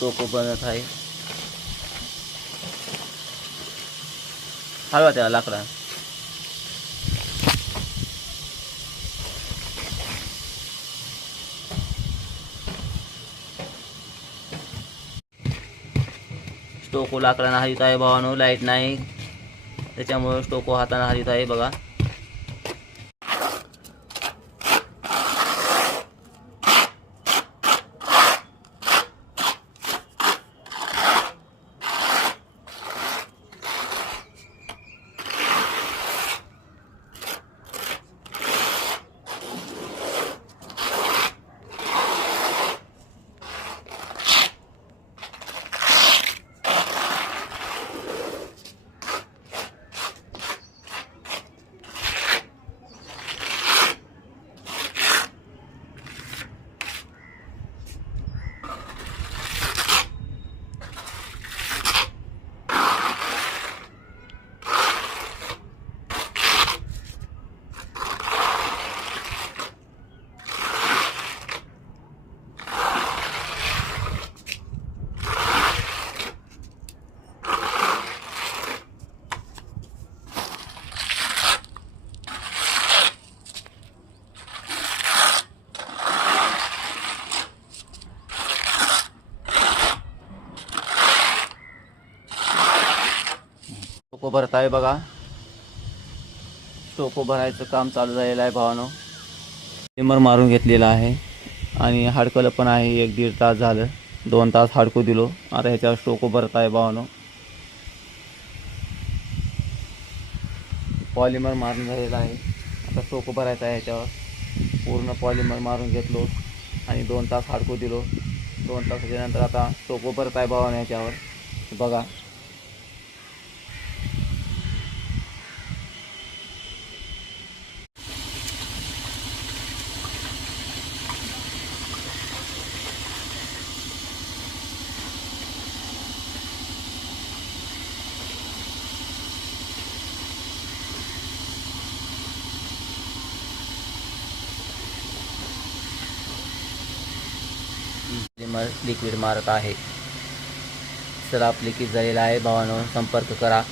टोको बनत आहे. हलवा त्याला लाकडा. स्टोको लाकडानं हरित आहे भावानो. लाईट नाही त्याच्यामुळे स्टोको हाताने हरित आहे बघा. टोको भरत आहे बघा. टोको भरायचं काम चालू झालेलं आहे भावानो. टिमर मारून घेतलेला आहे आणि हाडकलं पण आहे. 1-1.5 तास झालं. 2 तास हाडकू दिलो. आता ह्याच्यावर टोको भरत आहे भावानो. पॉलिमर मारून झालेला आहे. आता टोको भरायचा आहे. ह्याच्यावर पूर्ण पॉलिमर मारून घेतलो आणि 2 तास हाडकू दिलो. 2 तासाच्या नंतर आता टोको भरत आहे भावानो ह्याच्यावर बघा. लिक्विड मारत आहे. सराफ लिक्विड झालेला आहे भावानो. संपर्क करा.